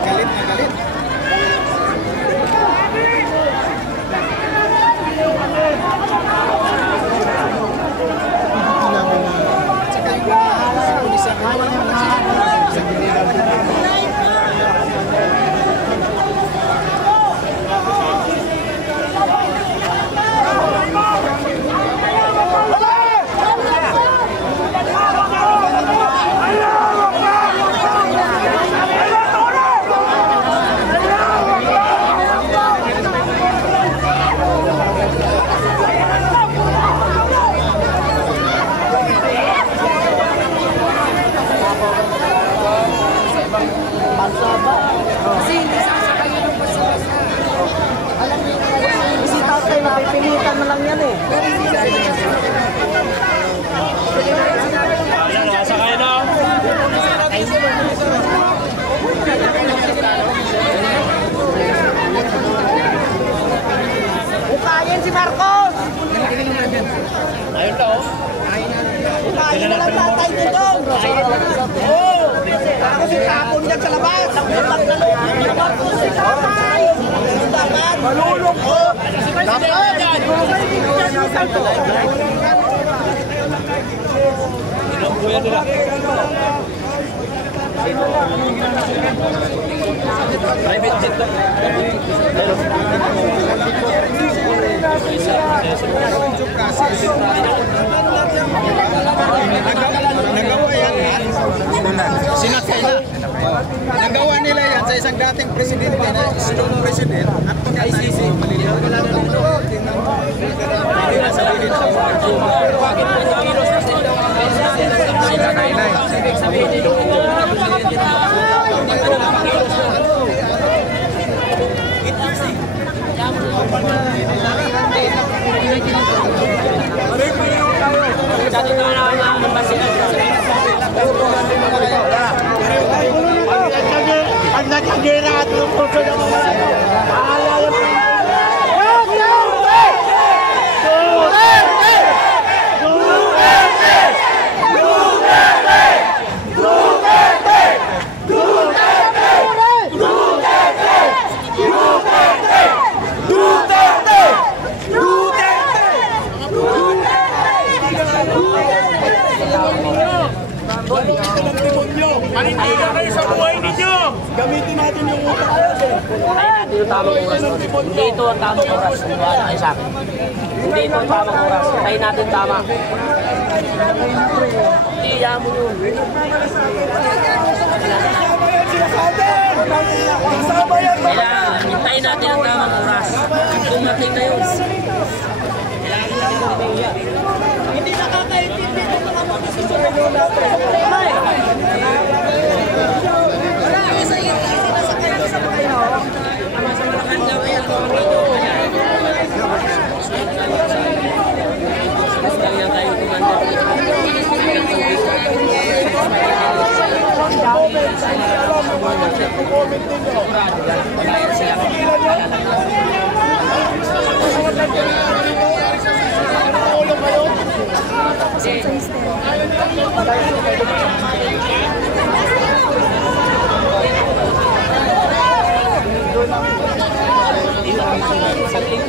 Galit na galit. Tsaka yung pulis sa Pipilitan mo lang yan eh. Sakay na. Bukayin si Marcos! Ayun na oh. Bukayin na lang tatay dito! Oo! Ako si tapon dyan sa labas! Marcos si tatay! Dapat! Malulog ko! Dapat! Inambuya nila. Private jet to. Nagawa yan. Sinakay na. Nagawa nila yan sa isang dating presidente na Stone President at pag-ICC. Maliliw na lang ito. Hindi na sabihin sa mga pag nagkagera at yung puso na mga Manindigan kayo sa buhay ninyo! gamitin natin yung utak natin. Tayo natin yung tamang oras. Hindi ito ang tamang oras. Wala kayo sa akin. Hindi ito ang tamang oras. Tayo natin tama. Hindi, yan mo yun. Kailangan, hintayin natin ang tamang oras. Dumating na yun. Kailangan natin umiiyak. Hindi nakakaintindi ng mga pagkasusunod natin.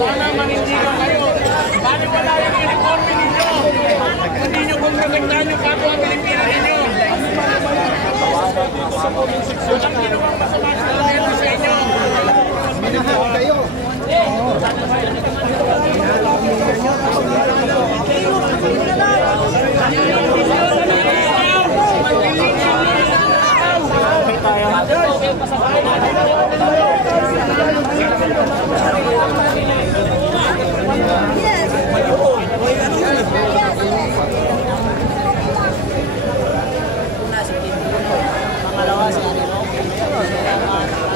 Sana manindigan kayo. Bali wala yung uniforme ninyo. Hindi nyo kung nagagdan yung kapwa Pilipino ninyo. Walang ginawang masama sa gobyerno sa inyo. minahal kayo. Pangalawa si Anino.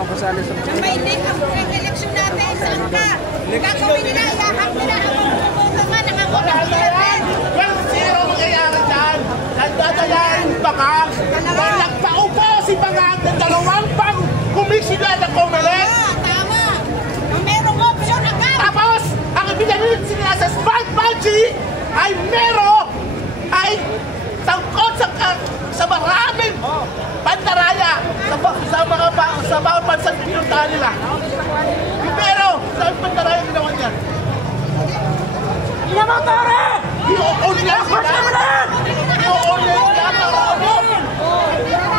makasali sa Nang may link ang eleksyon natin, saan ka? Gagawin nila, ihahak nila ang mga nga nakakopitin natin. Well, zero mangyayari dyan. Nagdadalain Bangag. Dahil nagpaupo si Bangag ng 2 pang komisyonal na Comelec. Tama. Merong option agad. Tapos, ang ibinanit sila sa Smart Budget ay ay sangkot sa maraming pandaraya sa mga bansang pinuntahan nila. Pero, saan pandaraya ginawa niya? Inamotore! I-o-on niya sila! I-o-on niya sila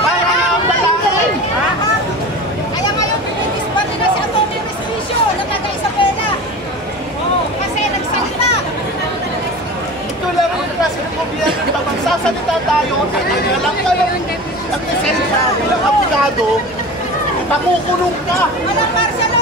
para malaking! Kaya ngayon, pinispan nila si Antonio Respicio na taga-Isabela. Kasi nagsalita. Ito lang ang klase ng gobyerno na magsasalita tayo at alam tayo ang lisensya bilang aplikado, makukulong ka. Walang martial